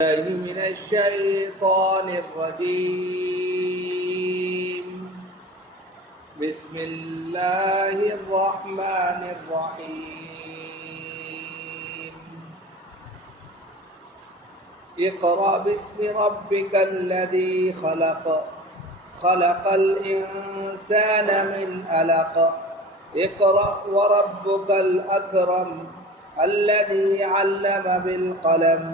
من الشيطان الرجيم. بسم الله الرحمن الرحيم. اقرأ باسم ربك الذي خلق الإنسان من علق. اقرأ وربك الأكرم الذي علم بالقلم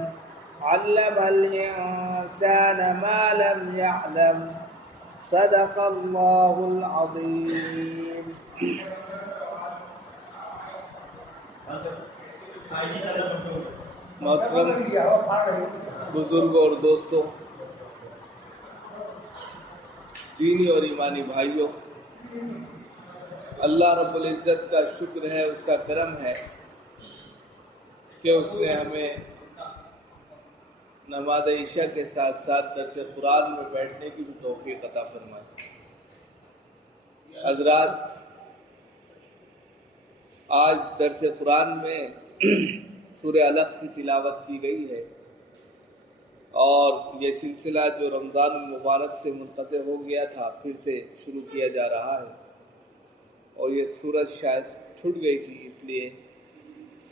علم الإنسان ما لم يعلم. صدق الله العظيم. محترم بزرگوں اور دوستوں، دینی اور ایمانی بھائیوں، اللہ رب العزت کا شکر ہے، اس کا کرم ہے کہ اس نے ہمیں نماز عشاء کے ساتھ ساتھ درس قرآن میں بیٹھنے کی بھی توفیق عطا فرمائی. حضرات، آج درس قرآن میں سورہ علق کی تلاوت کی گئی ہے، اور یہ سلسلہ جو رمضان المبارک سے منقطع ہو گیا تھا پھر سے شروع کیا جا رہا ہے، اور یہ سورج شاید چھوٹ گئی تھی، اس لیے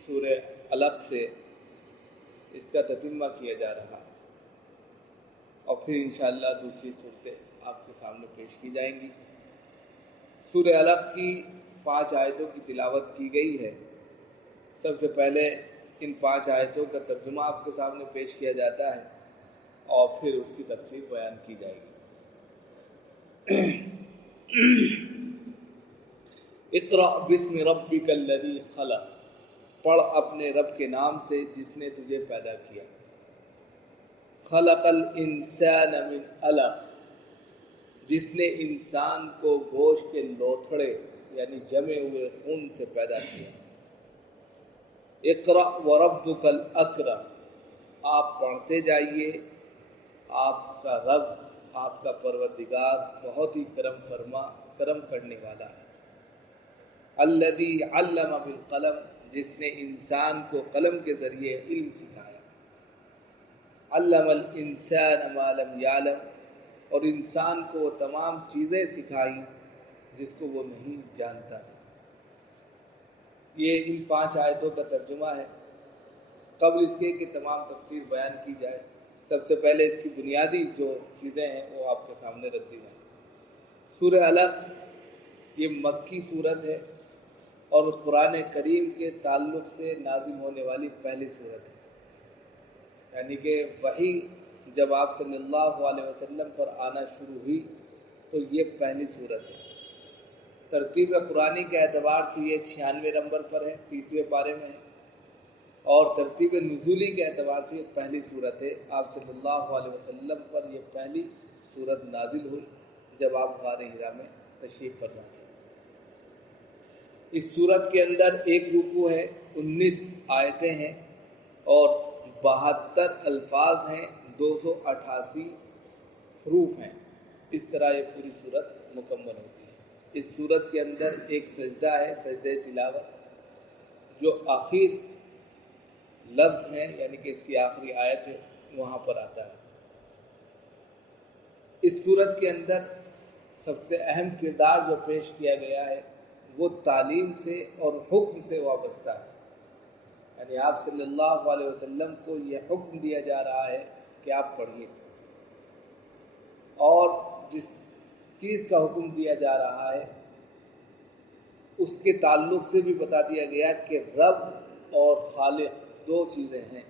سورہ علق سے اس کا تتمہ کیا جا رہا ہے، اور پھر انشاءاللہ دوسری صورتیں آپ کے سامنے پیش کی جائیں گی. سورہ علق کی 5 آیتوں کی تلاوت کی گئی ہے. سب سے پہلے ان 5 آیتوں کا ترجمہ آپ کے سامنے پیش کیا جاتا ہے، اور پھر اس کی تفسیر بیان کی جائے گی. اقرأ باسم ربک الذی خلق، پڑھ اپنے رب کے نام سے جس نے تجھے پیدا کیا. خلق الانسان من علق، جس نے انسان کو گوشت کے لوتھڑے یعنی جمے ہوئے خون سے پیدا کیا. اقرأ وربک الاکرم، آپ پڑھتے جائیے، آپ کا رب، آپ کا پروردگار بہت ہی کرم کرنے والا ہے. الذی علم بالقلم، جس نے انسان کو قلم کے ذریعے علم سکھایا. علم الانسان ما لم یعلم، اور انسان کو وہ تمام چیزیں سکھائیں جس کو وہ نہیں جانتا تھا. یہ ان 5 آیتوں کا ترجمہ ہے. قبل اس کے کہ تمام تفسیر بیان کی جائے، سب سے پہلے اس کی بنیادی جو چیزیں ہیں وہ آپ کے سامنے رکھ دی جائیں. سورہ علق یہ مکی صورت ہے، اور قرآن کریم کے تعلق سے نازل ہونے والی پہلی صورت ہے. یعنی کہ وحی جب آپ صلی اللہ علیہ وسلم پر آنا شروع ہوئی تو یہ پہلی صورت ہے. ترتیب قرآنی کے اعتبار سے یہ 96 نمبر پر ہے، 30ویں پارے میں ہے، اور ترتیب نزولی کے اعتبار سے یہ پہلی صورت ہے. آپ صلی اللہ علیہ وسلم پر یہ پہلی صورت نازل ہوئی جب آپ غار حرا میں تشریف فرما تھے. اس صورت کے اندر ایک رکوع ہے، 19 آیتیں ہیں، اور 72 الفاظ ہیں، 288 حروف ہیں. اس طرح یہ پوری صورت مکمل ہوتی ہے. اس صورت کے اندر ایک سجدہ ہے، سجدہ تلاوت، جو آخر لفظ ہیں، یعنی کہ اس کی آخری آیت ہے، وہاں پر آتا ہے. اس صورت کے اندر سب سے اہم کردار جو پیش کیا گیا ہے وہ تعلیم سے اور حکم سے وابستہ ہے. یعنی آپ صلی اللہ علیہ وسلم کو یہ حکم دیا جا رہا ہے کہ آپ پڑھیے، اور جس چیز کا حکم دیا جا رہا ہے اس کے تعلق سے بھی بتا دیا گیا کہ رب اور خالق 2 چیزیں ہیں.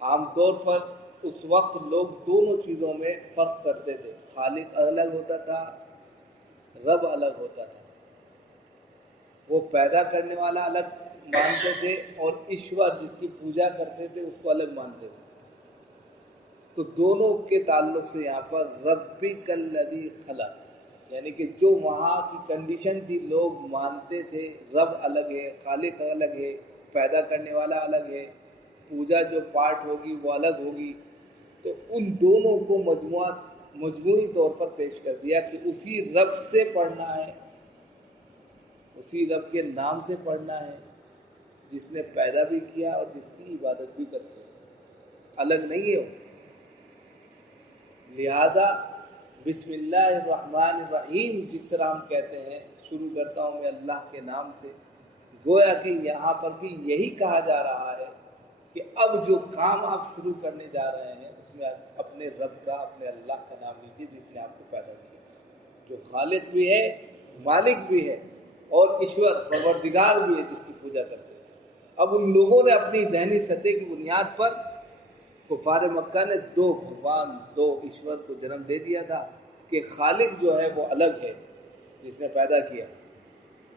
عام طور پر اس وقت لوگ دونوں چیزوں میں فرق کرتے تھے. خالق الگ ہوتا تھا، رب الگ ہوتا تھا. وہ پیدا کرنے والا الگ مانتے تھے، اور ایشور جس کی پوجا کرتے تھے اس کو الگ مانتے تھے. تو دونوں کے تعلق سے یہاں پر ربک الذی خلق، یعنی کہ جو وہاں کی کنڈیشن تھی، لوگ مانتے تھے رب الگ ہے، خالق الگ ہے، پیدا کرنے والا الگ ہے، پوجا جو پارٹ ہوگی وہ الگ ہوگی. تو ان دونوں کو مجموعی طور پر پیش کر دیا کہ اسی رب سے پڑھنا ہے، اسی رب کے نام سے پڑھنا ہے جس نے پیدا بھی کیا اور جس کی عبادت بھی کرتے ہیں. الگ نہیں ہو. لہذا بسم اللہ الرحمن الرحیم جس طرح ہم کہتے ہیں، شروع کرتا ہوں میں اللہ کے نام سے، گویا کہ یہاں پر بھی یہی کہا جا رہا ہے کہ اب جو کام آپ شروع کرنے جا رہے ہیں اس میں اپنے رب کا، اپنے اللہ کا نام لیجیے جس نے آپ کو پیدا کیا، جو خالق بھی ہے، مالک بھی ہے اور ایشور پروردگار بھی ہے جس کی پوجا کرتے ہیں. اب ان لوگوں نے اپنی ذہنی سطح کی بنیاد پر، کفار مکہ نے دو بھگوان، دو ایشور کو جنم دے دیا تھا کہ خالق جو ہے وہ الگ ہے جس نے پیدا کیا،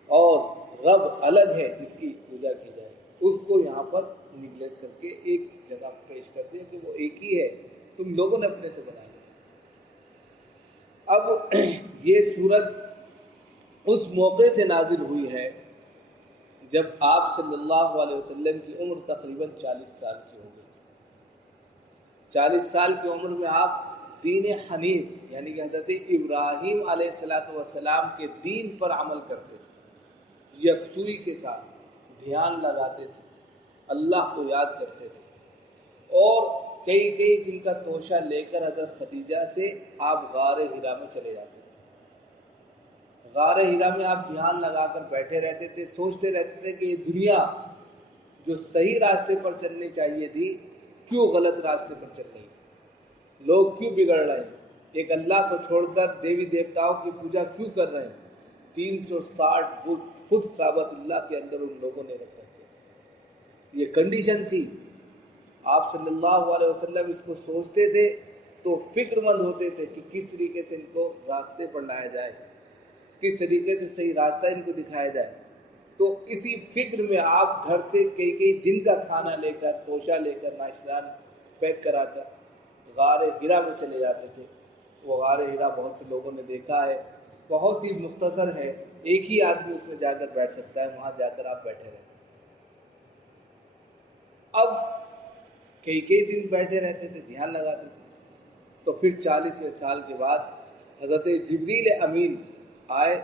اور رب الگ ہے جس کی پوجا کی جائے. اس کو یہاں پر نگلیکٹ کر کے ایک جگہ پیش کر دیا کہ وہ ایک ہی ہے، تم لوگوں نے اپنے سے بنا دیا. اب یہ صورت اس موقع سے نازل ہوئی ہے جب آپ صلی اللہ علیہ وسلم کی عمر تقریباً 40 سال کی ہو گئی. 40 سال کی عمر میں آپ دین حنیف یعنی کہ حضرت ابراہیم علیہ السلام کے دین پر عمل کرتے تھے، یکسوئی کے ساتھ دھیان لگاتے تھے، اللہ کو یاد کرتے تھے، اور کئی دن کا توشہ لے کر حضرت خدیجہ سے آپ غار حرا میں چلے جاتے تھے. غار حرا میں آپ دھیان لگا کر بیٹھے رہتے تھے، سوچتے رہتے تھے کہ یہ دنیا جو صحیح راستے پر چلنی چاہیے تھی کیوں غلط راستے پر چل رہی ہے، لوگ کیوں بگڑ رہے ہیں، ایک اللہ کو چھوڑ کر دیوی دیوتاؤں کی پوجا کیوں کر رہے ہیں. 360 بت خود کعبۃ اللہ کے اندر ان لوگوں نے رکھ رکھے. یہ کنڈیشن تھی. آپ صلی اللہ علیہ وسلم اس کو سوچتے تھے تو فکر مند ہوتے تھے کہ کس طریقے سے ان کو راستے پر لایا جائے، کس طریقے سے صحیح راستہ ان کو دکھایا جائے. تو اسی فکر میں آپ گھر سے کئی دن کا کھانا لے کر، توشہ لے کر، ناشتہ پیک کرا کر غار حرا میں چلے جاتے تھے. وہ غار حرا بہت سے لوگوں نے دیکھا ہے، بہت ہی مختصر ہے، ایک ہی آدمی اس میں جا کر بیٹھ سکتا ہے، وہاں جا کر آپ بیٹھے رہتے. اب کئی دن بیٹھے رہتے تھے، دھیان لگاتے تھے. تو پھر 40 سال کے بعد حضرت جبریل امین آئے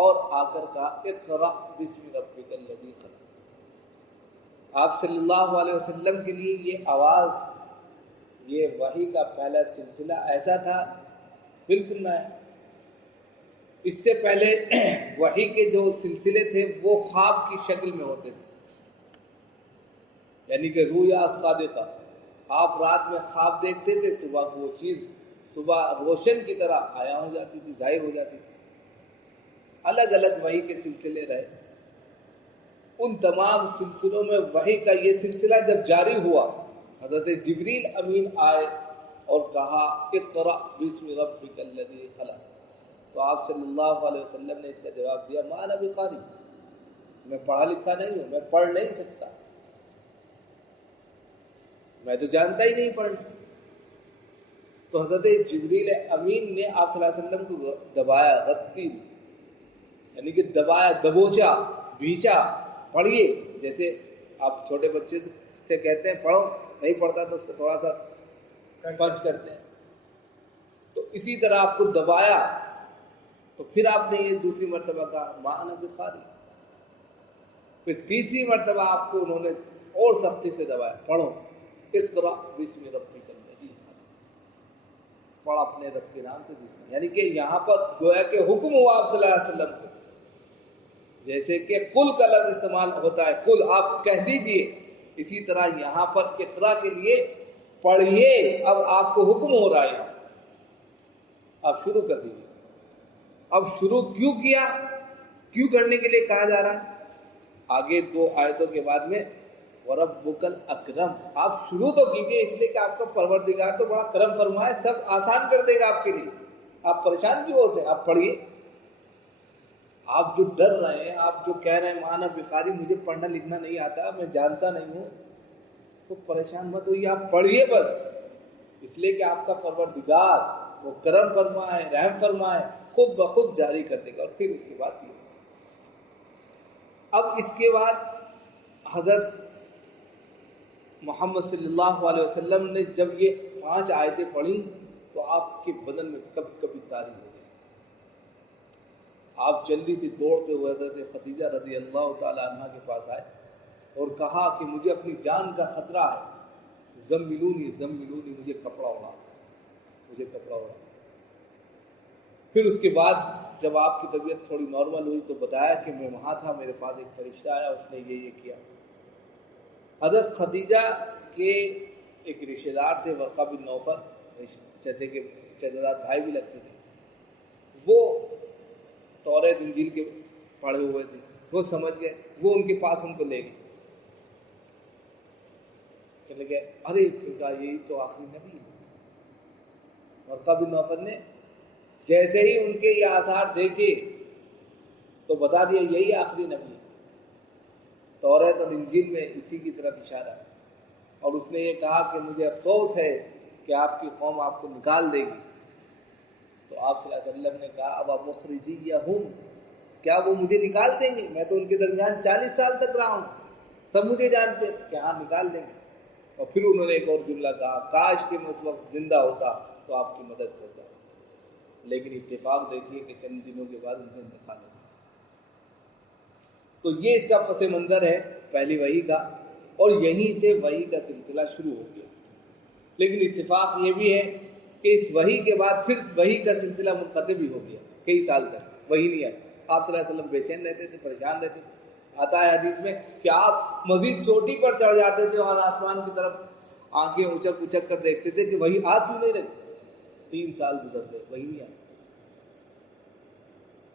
اور آ کر کہا اقرأ بسم ربک الذی خلق. آپ صلی اللہ علیہ وسلم کے لیے یہ آواز، یہ وحی کا پہلا سلسلہ ایسا تھا بالکل نہ ہے. اس سے پہلے وحی کے جو سلسلے تھے وہ خواب کی شکل میں ہوتے تھے، یعنی کہ رؤیا صادقہ. آپ رات میں خواب دیکھتے تھے، صبح کو وہ چیز صبح روشن کی طرح عیاں ہو جاتی تھی، ظاہر ہو جاتی تھی. الگ الگ وحی کے سلسلے رہے. ان تمام سلسلوں میں وحی کا یہ سلسلہ جب جاری ہوا، حضرت جبریل امین آئے اور کہا اقرأ بسم ربک الذی خلق. تو آپ صلی اللہ علیہ وسلم نے اس کا جواب دیا ما انا بقاری، میں پڑھا لکھا نہیں ہوں، میں پڑھ نہیں سکتا، میں تو جانتا ہی نہیں پڑھنا. تو حضرت جبریل امین نے آپ صلی اللہ علیہ وسلم کو دبایا، غتی یعنی کہ دبایا، دبوچا، بھیچا، پڑھیے. جیسے آپ چھوٹے بچے سے کہتے ہیں پڑھو، نہیں پڑھتا تو اس کو تھوڑا سا پنچ کرتے ہیں. تو اسی طرح آپ کو دبایا. تو پھر آپ نے یہ دوسری مرتبہ کہا ما انا بقاری. پھر تیسری مرتبہ آپ کو انہوں نے اور سختی سے دبایا، پڑھو اقرأ بسم ربک الذی خلق، پڑھ اپنے رب کے نام سے جس نے، یعنی کہ یہاں پر گویا کہ حکم ہوا آپ صلی اللہ علیہ وسلم کو. جیسے کہ قل کا لفظ استعمال ہوتا ہے، قل آپ کہہ دیجئے، اسی طرح یہاں پر اقرا کے لیے پڑھیے. اب آپ کو حکم ہو رہا ہے، آپ شروع کر دیجئے. اب شروع کیوں کیا، کیوں کرنے کے لیے کہا جا رہا ہے؟ آگے 2 آیتوں کے بعد میں وَرَبُّكَ الْأَكْرَمُ، آپ شروع تو کیجئے اس لیے کہ آپ کا پروردگار تو بڑا کرم فرما ہے، سب آسان کر دے گا آپ کے لیے. آپ پریشان کیوں ہوتے ہیں؟ آپ پڑھیے. آپ جو ڈر رہے ہیں، آپ جو کہہ رہے ہیں مانا بخاری مجھے پڑھنا لکھنا نہیں آتا، میں جانتا نہیں ہوں، تو پریشان مت ہوئیے، آپ پڑھیے بس. اس لیے کہ آپ کا پروردگار وہ کرم فرما ہے، رحم فرما ہے، خود بخود جاری کر دے گا. اور پھر اس کے بعد یہ، اب اس کے بعد حضرت محمد صلی اللہ علیہ وسلم نے جب یہ 5 آیتیں پڑھیں تو آپ کے بدن میں کبھی کبھی تاری ہو گئی. آپ جلدی سے دوڑتے ہوئے حضرت خدیجہ رضی اللہ تعالی عنہ کے پاس آئے اور کہا کہ مجھے اپنی جان کا خطرہ ہے، زملونی زملونی، مجھے کپڑا اڑا، مجھے کپڑا اڑا۔ پھر اس کے بعد جب آپ کی طبیعت تھوڑی نارمل ہوئی تو بتایا کہ میں وہاں تھا، میرے پاس ایک فرشتہ آیا، اس نے یہ کیا۔ حضرت خدیجہ کے ایک رشتہ دار تھے ورقہ بن نوفل، چچے کے چچیزاد بھائی بھی لگتے تھے، وہ توریت انجیل کے پڑھے ہوئے تھے، وہ سمجھ گئے، وہ ان کے پاس ان کو لے گئے، چلے گئے، ارے پھر کہا یہی تو آخری نبی ہے۔ ورقہ بن نوفل نے جیسے ہی ان کے یہ آثار دیکھے تو بتا دیا یہی آخری نبی ہے، توریت اور انجیل میں اسی کی طرف اشارہ ہے۔ اور اس نے یہ کہا کہ مجھے افسوس ہے کہ آپ کی قوم آپ کو نکال دے گی۔ تو آپ صلی اللہ علیہ وسلم نے کہا اب مخرجیہم، کیا وہ مجھے نکال دیں گے؟ میں تو ان کے درمیان 40 سال تک رہا ہوں، سب مجھے جانتے ہیں کہ ہاں نکال دیں گے۔ اور پھر انہوں نے ایک اور جملہ کہا، کاش کہ میں اس وقت زندہ ہوتا تو آپ کی مدد کرتا۔ لیکن اتفاق دیکھیے کہ چند دنوں کے بعد انہیں انتقال ہو گیا۔ تو یہ اس کا پس منظر ہے پہلی وحی کا، اور یہیں سے وحی کا سلسلہ شروع ہو گیا۔ لیکن اتفاق یہ بھی ہے کہ اس وحی کے بعد پھر اس وحی کا سلسلہ منقطع بھی ہو گیا، کئی سال تک وحی نہیں آئی۔ آپ صلی اللہ علیہ وسلم بے چین رہتے تھے، پریشان رہتے تھے۔ آتا ہے حدیث میں کہ آپ مزید چوٹی پر چڑھ جاتے تھے اور آسمان کی طرف آنکھیں اچک اچک کر دیکھتے تھے کہ وحی آ کیوں نہیں رہی۔ 3 سال گزر گئے، وحی نہیں آئی۔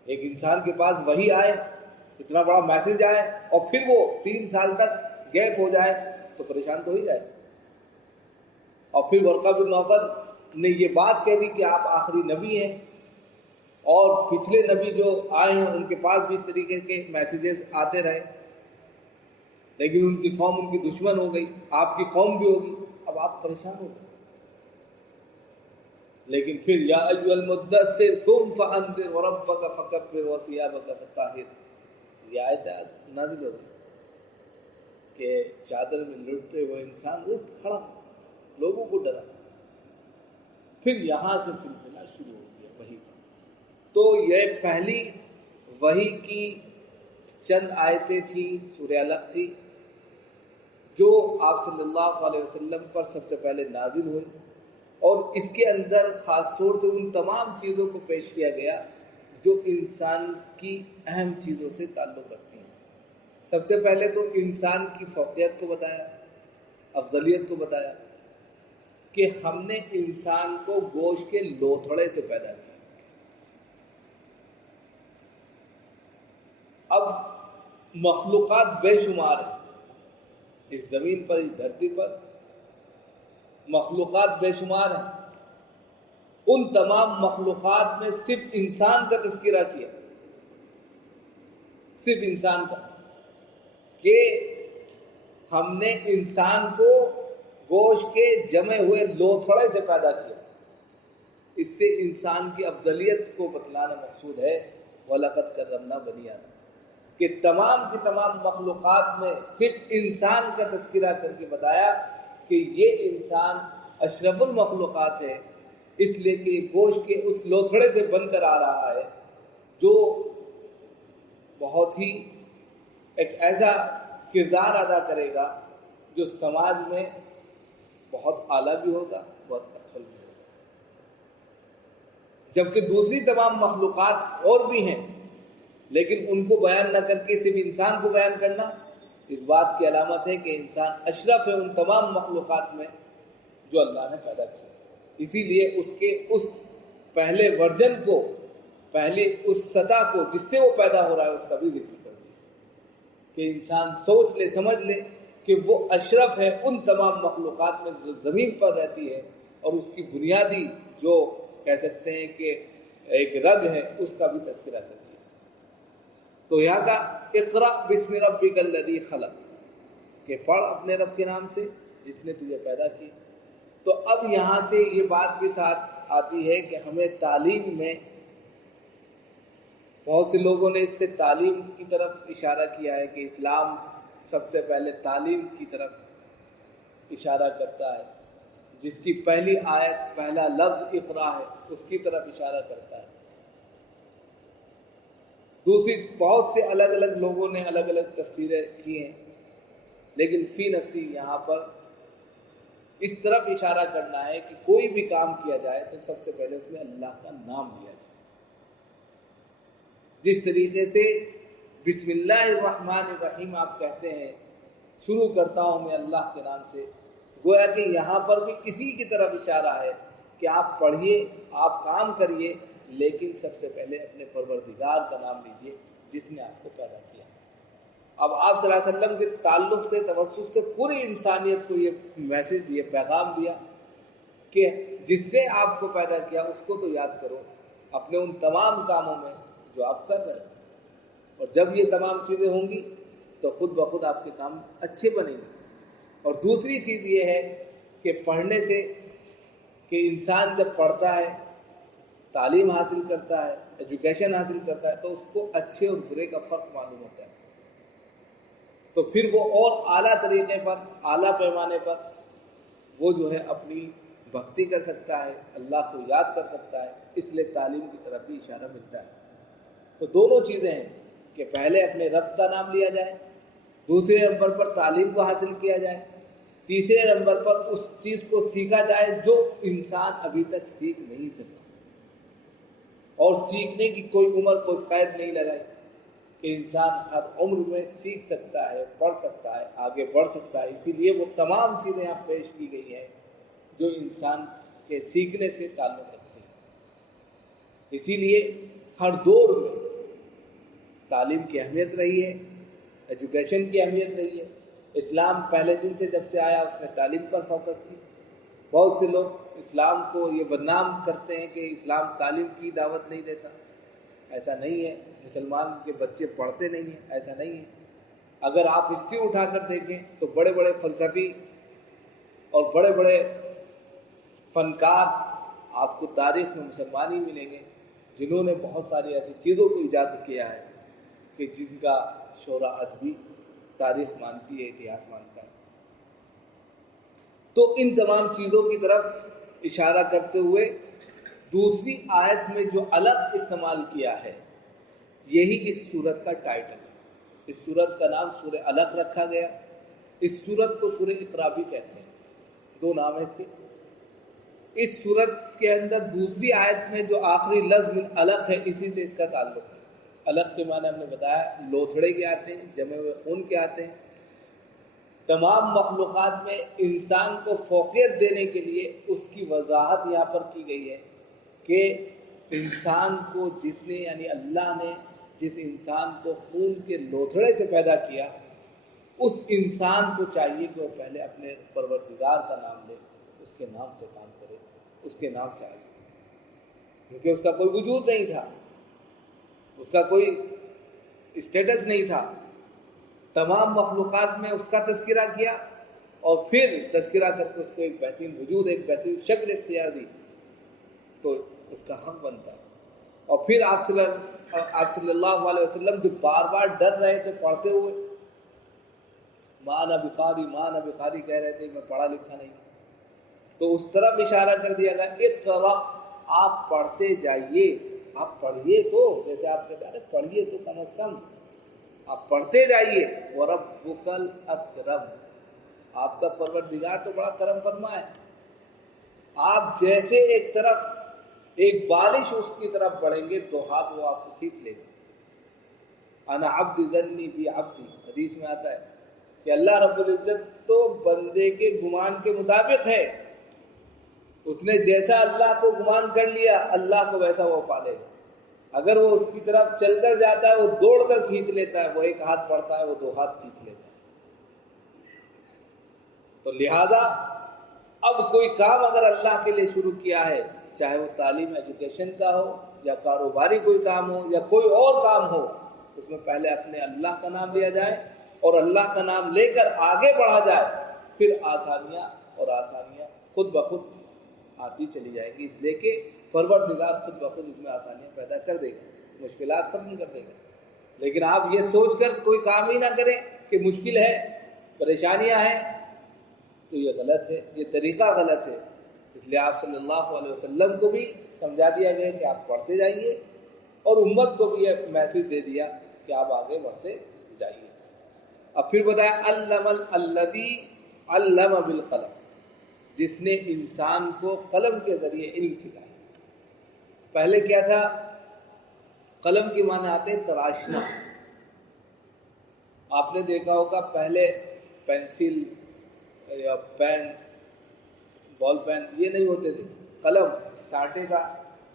ایک انسان کے پاس وحی آئے، اتنا بڑا میسج آئے، اور پھر وہ 3 سال تک گیپ ہو جائے تو پریشان تو ہی جائے۔ اور پھر ورقہ بن نوفل نے یہ بات کہہ دی کہ آپ آخری نبی ہیں، اور پچھلے نبی جو آئے ہیں ان کے پاس بھی اس طریقے کے میسیجز آتے رہے، لیکن ان کی قوم ان کی دشمن ہو گئی، آپ کی قوم بھی ہوگی، اب آپ پریشان ہو گئے۔ لیکن پھر یا ایھا المدثر قم فانذر وربک فکبر وثیابک فطہر، یہ آیت نازل ہو گئی کہ چادر میں لٹتے ہوئے انسان اٹھ کھڑا، لوگوں کو ڈرا۔ پھر یہاں سے سلسلہ شروع ہو گیا وحی کا۔ تو یہ پہلی وحی کی چند آیتیں تھیں سورہ علق کی، جو آپ صلی اللہ علیہ وسلم پر سب سے پہلے نازل ہوئی، اور اس کے اندر خاص طور سے ان تمام چیزوں کو پیش کیا گیا جو انسان کی اہم چیزوں سے تعلق رکھتی ہیں۔ سب سے پہلے تو انسان کی فوقیت کو بتایا، افضلیت کو بتایا کہ ہم نے انسان کو گوشت کے لوتھڑے سے پیدا کیا۔ اب مخلوقات بے شمار ہیں اس زمین پر، اس دھرتی پر مخلوقات بے شمار ہیں، ان تمام مخلوقات میں صرف انسان کا تذکرہ کیا، صرف انسان کا، کہ ہم نے انسان کو گوشت کے جمے ہوئے لوتھڑے سے پیدا کیا۔ اس سے انسان کی افضلیت کو بتلانا مقصود ہے، وَلَقَدْ كَرَّمْنَا بَنِي آدَمَ، کہ تمام کی تمام مخلوقات میں صرف انسان کا تذکرہ کر کے بتایا کہ یہ انسان اشرف المخلوقات ہے، اس لیے کہ یہ گوشت کے اس لوتھڑے سے بن کر آ رہا ہے جو بہت ہی ایک ایسا کردار ادا کرے گا جو سماج میں بہت اعلیٰ بھی ہوگا، بہت اسفل بھی ہوگا۔ جبکہ دوسری تمام مخلوقات اور بھی ہیں، لیکن ان کو بیان نہ کر کے صرف انسان کو بیان کرنا اس بات کی علامت ہے کہ انسان اشرف ہے ان تمام مخلوقات میں جو اللہ نے پیدا کیا۔ اسی لیے اس کے اس پہلے ورژن کو، پہلے اس سطح کو جس سے وہ پیدا ہو رہا ہے، اس کا بھی ذکر کر دیا کہ انسان سوچ لے، سمجھ لے کہ وہ اشرف ہے ان تمام مخلوقات میں جو زمین پر رہتی ہے، اور اس کی بنیادی جو کہہ سکتے ہیں کہ ایک رگ ہے، اس کا بھی تذکرہ کر دیا۔ تو یہاں کا اقرأ بسم ربک الذی خلق، کہ پڑھ اپنے رب کے نام سے جس نے تجھے پیدا کی۔ تو اب یہاں سے یہ بات بھی ساتھ آتی ہے کہ ہمیں تعلیم میں، بہت سے لوگوں نے اس سے تعلیم کی طرف اشارہ کیا ہے کہ اسلام سب سے پہلے تعلیم کی طرف اشارہ کرتا ہے، جس کی پہلی آیت، پہلا لفظ اقرا ہے، اس کی طرف اشارہ کرتا ہے۔ دوسری بہت سے الگ الگ لوگوں نے الگ الگ تفسیریں کی ہیں، لیکن فی نفسی یہاں پر اس طرف اشارہ کرنا ہے کہ کوئی بھی کام کیا جائے تو سب سے پہلے اس میں اللہ کا نام لیا جائے. جس طریقے سے بسم اللہ الرحمن الرحیم آپ کہتے ہیں، شروع کرتا ہوں میں اللہ کے نام سے، گویا کہ یہاں پر بھی اسی کی طرف اشارہ ہے کہ آپ پڑھیے، آپ کام کریے، لیکن سب سے پہلے اپنے پروردگار کا نام لیجیے جس نے آپ کو پیدا کیا. اب آپ صلی اللہ علیہ وسلم کے تعلق سے، توسط سے پوری انسانیت کو یہ میسج، یہ پیغام دیا کہ جس نے آپ کو پیدا کیا اس کو تو یاد کرو اپنے ان تمام کاموں میں جو آپ کر رہے ہیں. اور جب یہ تمام چیزیں ہوں گی تو خود بخود آپ کے کام اچھے بنیں گے. اور دوسری چیز یہ ہے کہ پڑھنے سے، کہ انسان جب پڑھتا ہے، تعلیم حاصل کرتا ہے، ایجوکیشن حاصل کرتا ہے، تو اس کو اچھے اور برے کا فرق معلوم ہوتا ہے. تو پھر وہ اور اعلیٰ طریقے پر، اعلیٰ پیمانے پر وہ جو ہے اپنی بھکتی کر سکتا ہے، اللہ کو یاد کر سکتا ہے. اس لیے تعلیم کی طرف بھی اشارہ ملتا ہے. تو دونوں چیزیں ہیں کہ پہلے اپنے رب کا نام لیا جائے، دوسرے نمبر پر تعلیم کو حاصل کیا جائے، تیسرے نمبر پر اس چیز کو سیکھا جائے جو انسان ابھی تک سیکھ نہیں سکا. اور سیکھنے کی کوئی عمر، کوئی قید نہیں لگائی کہ انسان ہر عمر میں سیکھ سکتا ہے، پڑھ سکتا ہے، آگے بڑھ سکتا ہے. اسی لیے وہ تمام چیزیں یہاں پیش کی گئی ہیں جو انسان کے سیکھنے سے تعلق رکھتی ہیں. اسی لیے ہر دور میں تعلیم کی اہمیت رہی ہے، ایجوکیشن کی اہمیت رہی ہے. اسلام پہلے دن سے جب سے آیا اس نے تعلیم پر فوکس کی. بہت سے لوگ اسلام کو یہ بدنام کرتے ہیں کہ اسلام تعلیم کی دعوت نہیں دیتا. ایسا نہیں ہے. مسلمان کے بچے پڑھتے نہیں ہیں، ایسا نہیں ہے. اگر آپ ہسٹری اٹھا کر دیکھیں تو بڑے بڑے فلسفی اور بڑے بڑے فنکار آپ کو تاریخ میں مسلمان ہی ملیں گے جنہوں نے بہت ساری ایسی چیزوں کو ایجاد کیا ہے کہ جن کا شہرہ ادبی تاریخ مانتی ہے، اتہاس مانتا ہے. تو ان تمام چیزوں کی طرف اشارہ کرتے ہوئے دوسری آیت میں جو الگ استعمال کیا ہے یہی اس سورت کا ٹائٹل ہے. اس سورت کا نام سورہ الق رکھا گیا. اس سورت کو سورہ اقرا بھی کہتے ہیں. دو نام ہیں اس کے. اس سورت کے اندر دوسری آیت میں جو آخری لفظ من الق ہے اسی سے اس کا تعلق ہے. الق کے معنی ہم نے بتایا لوتھڑے کے آتے ہیں، جمے ہوئے خون کے آتے ہیں. تمام مخلوقات میں انسان کو فوقیت دینے کے لیے اس کی وضاحت یہاں پر کی گئی ہے کہ انسان کو جس نے، یعنی اللہ نے جس انسان کو خون کے لوتھڑے سے پیدا کیا، اس انسان کو چاہیے کہ وہ پہلے اپنے پروردگار کا نام لے، اس کے نام سے کام کرے، اس کے نام سے آگے، کیونکہ اس کا کوئی وجود نہیں تھا، اس کا کوئی اسٹیٹس نہیں تھا. تمام مخلوقات میں اس کا تذکرہ کیا اور پھر تذکرہ کر کے اس کو ایک بہترین وجود، ایک بہترین شکل اختیار دی تو اس کا حق بنتا. اور پھر آپ صلی اللہ علیہ وسلم جو بار بار ڈر رہے تھے پڑھتے ہوئے، مانا بخاری مانا بخاری کہہ رہے تھے میں پڑھا لکھا نہیں، تو اس طرف اشارہ کر دیا گیا اقرا، آپ پڑھتے جائیے، آپ پڑھیے تو، جیسے آپ کہتے ہیں پڑھیے تو کم از کم آپ پڑھتے جائیے. وَرَبُّكَ الْأَكْرَمُ، آپ کا پروردگار تو بڑا کرم فرما ہے. آپ جیسے ایک طرف ایک بالش اس کی طرف بڑھیں گے تو ہاتھ وہ آپ کو کھینچ لے گا. انا عبد ظنی بی عبدی، حدیث میں آتا ہے کہ اللہ رب العزت تو بندے کے گمان کے مطابق ہے. اس نے جیسا اللہ کو گمان کر لیا اللہ کو ویسا وہ پالے گا. اگر وہ اس کی طرف چل کر جاتا ہے وہ دوڑ کر کھینچ لیتا ہے، وہ ایک ہاتھ پڑتا ہے وہ دو ہاتھ کھینچ لیتا ہے. تو لہذا اب کوئی کام اگر اللہ کے لیے شروع کیا ہے، چاہے وہ تعلیم ایجوکیشن کا ہو یا کاروباری کوئی کام ہو یا کوئی اور کام ہو، اس میں پہلے اپنے اللہ کا نام لیا جائے اور اللہ کا نام لے کر آگے بڑھا جائے، پھر آسانیاں اور آسانیاں خود بخود آتی چلی جائیں گی. اس لیے کہ پروردگار خود بخود اس میں آسانیاں پیدا کر دے گا، مشکلات ختم کر دے گا. لیکن آپ یہ سوچ کر کوئی کام ہی نہ کریں کہ مشکل ہے، پریشانیاں ہیں، تو یہ غلط ہے، یہ طریقہ غلط ہے. اس لیے آپ صلی اللہ علیہ وسلم کو بھی سمجھا دیا گیا کہ آپ پڑھتے جائیے اور امت کو بھی یہ میسج دے دیا کہ آپ آگے بڑھتے جائیے. اب پھر بتایا علم الذی علم بالقلم، جس نے انسان کو قلم کے ذریعے علم سکھایا۔ پہلے کیا تھا؟ قلم کے معنی آتے تراشنا۔ آپ نے دیکھا ہوگا پہلے پینسل یا پین، بال پین یہ نہیں ہوتے تھے، قلم ساٹے کا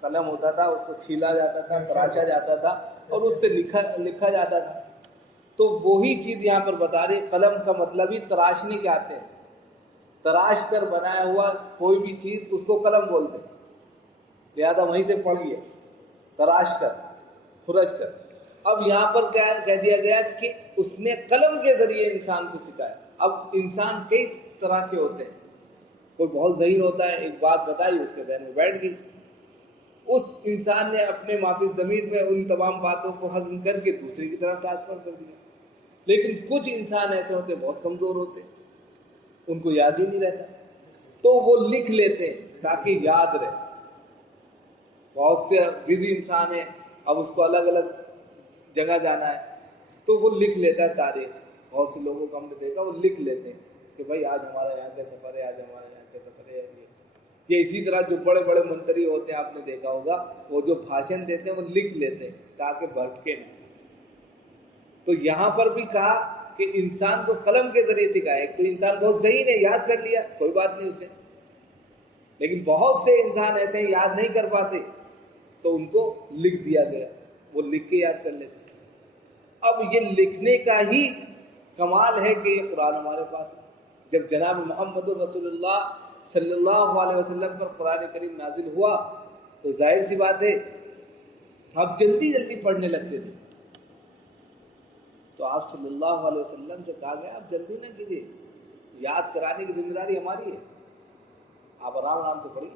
قلم ہوتا تھا، اس کو چھیلا جاتا تھا، تراشا جاتا تھا اور اس سے لکھا جاتا تھا۔ تو وہی چیز یہاں پر بتا رہی، قلم کا مطلب ہی تراشنے کے آتے ہیں، تراش کر بنایا ہوا کوئی بھی چیز اس کو قلم بولتے ہیں، لہذا وہیں سے پڑھیے، تراش کر، کھرچ کر۔ اب یہاں پر کیا کہہ دیا گیا کہ اس نے قلم کے ذریعے انسان کو سکھایا۔ اب انسان کئی طرح کے ہوتے ہیں، کوئی بہت ذہین ہوتا ہے، ایک بات بتائی اس کے ذہن میں بیٹھ گئی، اس انسان نے اپنے مافی ضمیر میں ان تمام باتوں کو ہضم کر کے دوسری کی طرف ٹرانسفر کر دیا۔ لیکن کچھ انسان ایسے ہوتے ہیں بہت کمزور ہوتے ہیں، ان کو یاد ہی نہیں رہتا، تو وہ لکھ لیتے ہیں تاکہ یاد رہے۔ بہت سے بزی انسان ہیں، اب اس کو الگ الگ جگہ جانا ہے تو وہ لکھ لیتا ہے تاریخ۔ بہت سے لوگوں کو ہم نے دیکھا وہ لکھ لیتے ہیں کہ بھائی آج ہمارا یہاں کا سفر ہے، آج ہمارا یہاں کا سفر ہے۔ یہ اسی طرح جو بڑے بڑے منتری ہوتے ہیں آپ نے دیکھا ہوگا، وہ جو بھاشن دیتے ہیں وہ لکھ لیتے ہیں تاکہ بھٹکے نہ۔ تو یہاں پر بھی کہا کہ انسان کو قلم کے ذریعے سکھایا۔ ایک تو انسان بہت ذہین ہے، یاد کر لیا کوئی بات نہیں اسے، لیکن بہت سے انسان ایسے ہیں یاد نہیں کر پاتے، تو ان کو لکھ دیا گیا، وہ لکھ کے یاد کر لیتے۔ اب یہ لکھنے کا ہی کمال ہے کہ یہ قرآن ہمارے پاس ہے۔ جب جناب محمد رسول اللہ صلی اللہ علیہ وسلم پر قرآن کریم نازل ہوا تو ظاہر سی بات ہے آپ جلدی جلدی پڑھنے لگتے تھے، تو آپ صلی اللہ علیہ وسلم سے کہا گیا آپ جلدی نہ کیجیے، یاد کرانے کی ذمہ داری ہماری ہے، آپ آرام آرام سے پڑھیے۔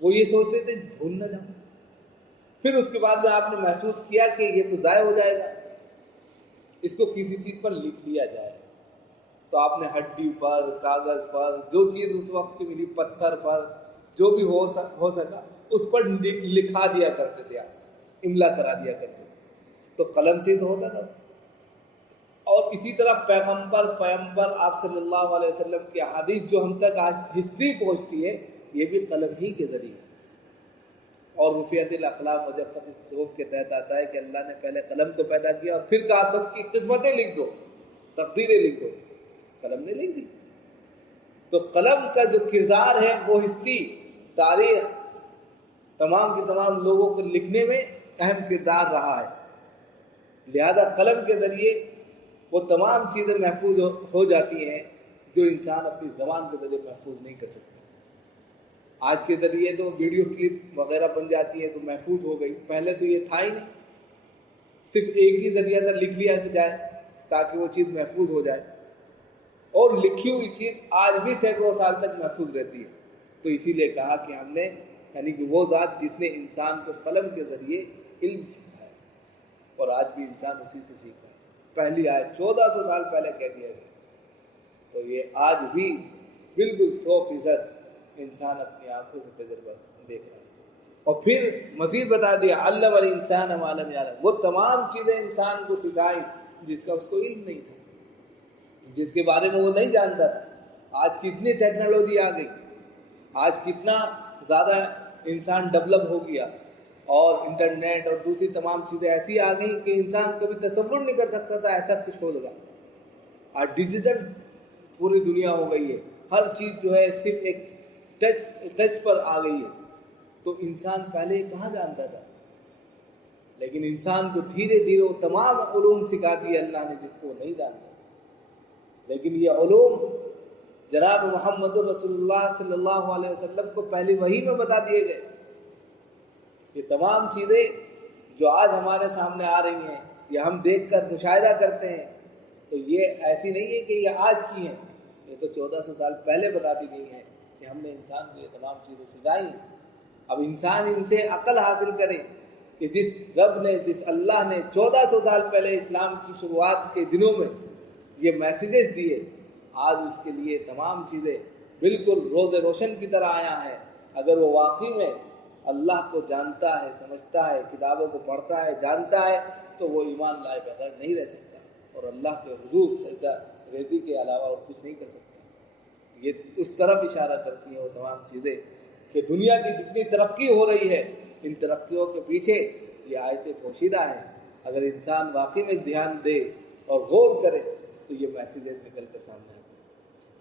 وہ یہ سوچتے تھے بھول نہ جاؤں۔ پھر اس کے بعد میں آپ نے محسوس کیا کہ یہ تو ضائع ہو جائے گا، اس کو کسی چیز پر لکھ لیا جائے، تو آپ نے ہڈی پر، کاغذ پر، جو چیز اس وقت کی ملی، پتھر پر، جو بھی ہو سکا اس پر لکھا دیا کرتے تھے، آپ املا کرا دیا کرتے تھے، تو قلم سے تو ہوتا تھا۔ اور اسی طرح پیغمبر آپ صلی اللہ علیہ وسلم کی احادیث جو ہم تک آج ہسٹری پہنچتی ہے، یہ بھی قلم ہی کے ذریعے۔ اور رفعت الاقلام وجفت الصحف کے تحت آتا ہے کہ اللہ نے پہلے قلم کو پیدا کیا اور پھر کہا سب کی قسمتیں لکھ دو، تقدیریں لکھ دو، قلم نے لکھ دی۔ تو قلم کا جو کردار ہے وہ ہسٹری، تاریخ، تمام کے تمام لوگوں کو لکھنے میں اہم کردار رہا ہے، لہذا قلم کے ذریعے وہ تمام چیزیں محفوظ ہو جاتی ہیں جو انسان اپنی زبان کے ذریعے محفوظ نہیں کر سکتا۔ آج کے ذریعے تو ویڈیو کلپ وغیرہ بن جاتی ہے تو محفوظ ہو گئی، پہلے تو یہ تھا ہی نہیں، صرف ایک ہی ذریعہ تھا لکھ لیا جائے تاکہ وہ چیز محفوظ ہو جائے، اور لکھی ہوئی چیز آج بھی سینکڑوں سال تک محفوظ رہتی ہے۔ تو اسی لیے کہا کہ ہم نے یعنی کہ وہ ذات جس نے انسان کو قلم کے ذریعے علم سکھایا، اور آج بھی انسان اسی سے سیکھا ہے۔ پہلی آیت 1400 سال پہلے کہہ دیا گیا، تو یہ آج بھی بالکل 100% انسان اپنی آنکھوں سے تجربہ دیکھ رہا ہے۔ اور پھر مزید بتا دیا علم الانسان ما لم یعلم، وہ تمام چیزیں انسان کو سکھائیں جس کا اس کو علم نہیں تھا، جس کے بارے میں وہ نہیں جانتا تھا۔ آج کتنی ٹیکنالوجی آ گئی، آج کتنا زیادہ انسان ڈیولپ ہو گیا، اور انٹرنیٹ اور دوسری تمام چیزیں ایسی آ گئی کہ انسان کبھی تصور نہیں کر سکتا تھا ایسا کچھ ہو لگا۔ آج ڈیجیٹل پوری دنیا ہو گئی ہے، ہر چیز جو ہے صرف ایک ٹچ پر آ گئی ہے۔ تو انسان پہلے کہاں جانتا تھا، لیکن انسان کو دھیرے دھیرے وہ تمام علوم سکھا دیے اللہ نے جس کو وہ نہیں جانتا تھا۔ لیکن یہ علوم جناب محمد رسول اللہ صلی اللہ علیہ وسلم کو پہلی وحی میں بتا دیے گئے۔ یہ تمام چیزیں جو آج ہمارے سامنے آ رہی ہیں یا ہم دیکھ کر مشاہدہ کرتے ہیں، تو یہ ایسی نہیں ہے کہ یہ آج کی ہیں، یہ تو 1400 سال پہلے بتا دی گئی ہیں کہ ہم نے انسان کو یہ تمام چیزیں سکھائی ہیں۔ اب انسان ان سے عقل حاصل کرے کہ جس رب نے، جس اللہ نے 1400 سال پہلے اسلام کی شروعات کے دنوں میں یہ میسیجز دیے، آج اس کے لیے تمام چیزیں بالکل روز روشن کی طرح آیا ہے۔ اگر وہ واقعی میں اللہ کو جانتا ہے، سمجھتا ہے، کتابوں کو پڑھتا ہے، جانتا ہے، تو وہ ایمان لائے بغیر نہیں رہ سکتا، اور اللہ کے حضور سجدہ ریزی کے علاوہ اور کچھ نہیں کر سکتا۔ یہ اس طرف اشارہ کرتی ہیں وہ تمام چیزیں کہ دنیا کی جتنی ترقی ہو رہی ہے ان ترقیوں کے پیچھے یہ آیتیں پوشیدہ ہیں. اگر انسان واقعی میں دھیان دے اور غور کرے تو یہ میسیجز نکل کر سامنے آتے ہیں.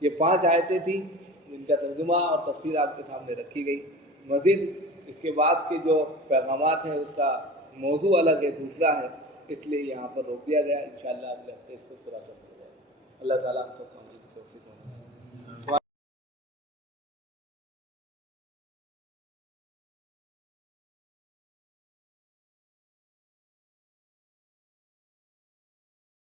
یہ 5 آیتیں تھیں جن کا ترجمہ اور تفسیر آپ کے سامنے رکھی گئی. مزید اس کے بعد کے جو پیغامات ہیں اس کا موضوع الگ ہے، دوسرا ہے، اس لیے یہاں پر روک دیا گیا. انشاءاللہ اگلے ہفتے اس کو پورا کرتے ہیں. اللہ تعالیٰ ہم سب کو